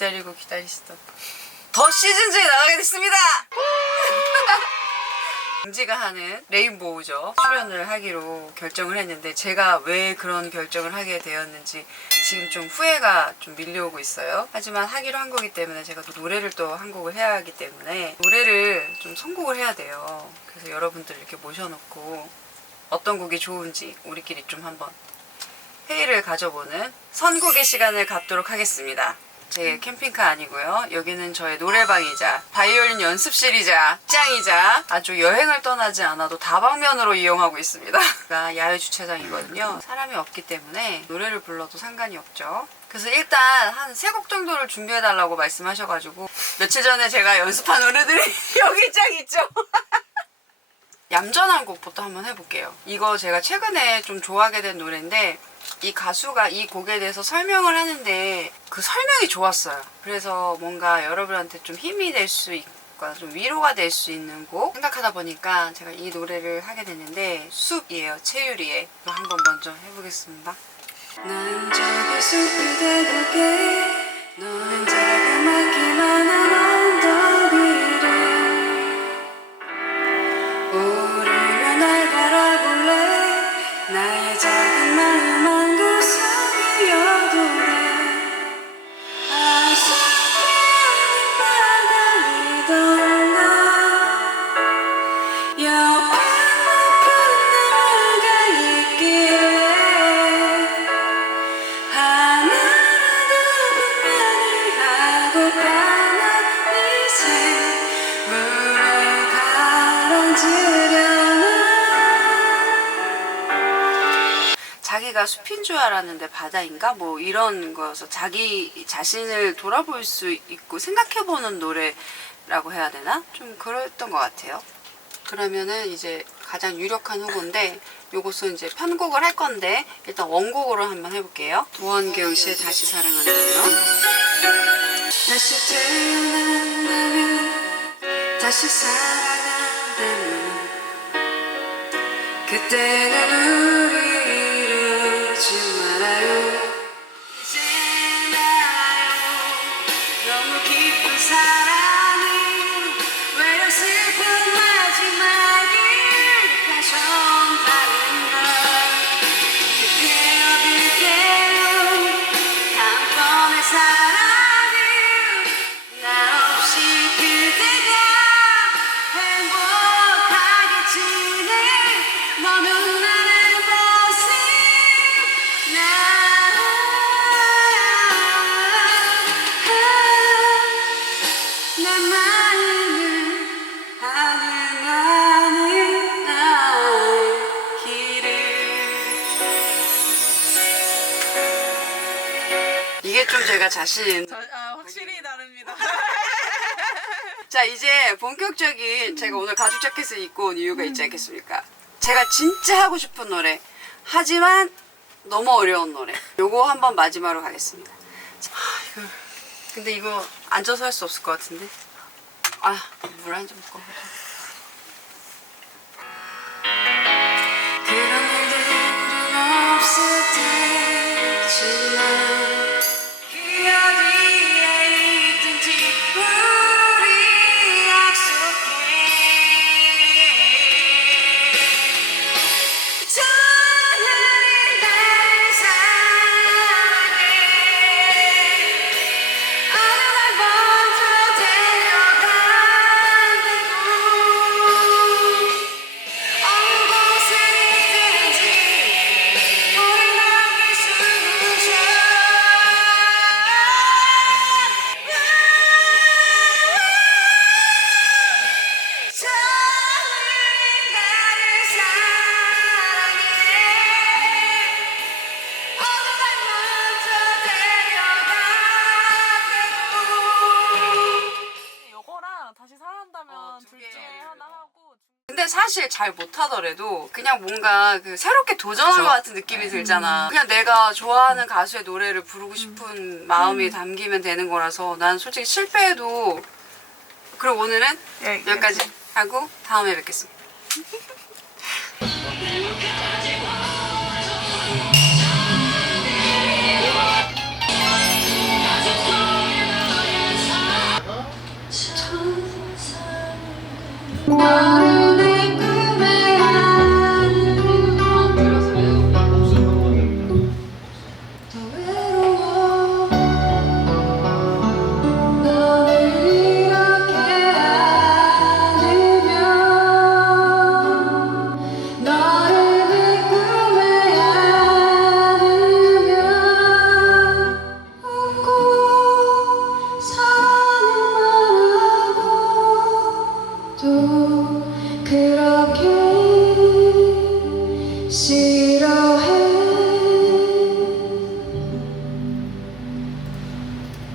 기다리고 기다리시던 더 시즌즈에 나가게 됐습니다. 은지가 하는 레인보우죠. 출연을 하기로 결정을 했는데 제가 왜 그런 결정을 하게 되었는지 지금 좀 후회가 좀 밀려오고 있어요. 하지만 하기로 한 거기 때문에 제가 또 노래를 또 한 곡을 해야 하기 때문에 노래를 좀 선곡을 해야 돼요. 그래서 여러분들 이렇게 모셔놓고 어떤 곡이 좋은지 우리끼리 좀 한번 회의를 가져보는 선곡의 시간을 갖도록 하겠습니다. 제 캠핑카 아니고요. 여기는 저의 노래방이자 바이올린 연습실이자 짱이자 아주 여행을 떠나지 않아도 다방면으로 이용하고 있습니다. 가 야외 주차장이거든요. 사람이 없기 때문에 노래를 불러도 상관이 없죠. 그래서 일단 한 세 곡 정도를 준비해달라고 말씀하셔가지고 며칠 전에 제가 연습한 노래들이 여기 짱 있죠. 얌전한 곡부터 한번 해볼게요. 이거 제가 최근에 좀 좋아하게 된 노래인데 이 가수가 이 곡에 대해서 설명을 하는데 그 설명이 좋았어요. 그래서 뭔가 여러분한테 좀 힘이 될 수 있고 좀 위로가 될 수 있는 곡 생각하다 보니까 제가 이 노래를 하게 됐는데 숲이에요. 채유리의 한번 먼저 해보겠습니다. 난 저기 숲을 대볼게 너는 자그맣기만 한 자기가 숲인 줄 알았는데 바다인가 뭐 이런 거여서 자기 자신을 돌아볼 수 있고 생각해보는 노래라고 해야 되나 좀 그랬던 것 같아요. 그러면은 이제 가장 유력한 후보인데 요것은 이제 편곡을 할 건데 일단 원곡으로 한번 해볼게요. 도원경 씨의 다시 사랑한다요. 다시 태어난다면 다시 사랑한다면 그때는 이게 좀 제가 자신 저, 아, 확실히 다릅니다. 자 이제 본격적인 제가 오늘 가죽 자켓을 입고 온 이유가 있지 않겠습니까? 제가 진짜 하고 싶은 노래. 하지만 너무 어려운 노래. 요거 한번 마지막으로 가겠습니다. 자, 아, 이거. 근데 이거 앉아서 할 수 없을 것 같은데. 아 물 한 잔 먹고 사실 잘 못하더라도 그냥 뭔가 그 새롭게 도전한 그쵸. 것 같은 느낌이 들잖아. 그냥 내가 좋아하는 가수의 노래를 부르고 싶은 마음이 담기면 되는 거라서 난 솔직히 실패해도 그럼 오늘은 예, 여기까지 하고 다음에 뵙겠습니다.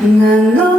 Na no.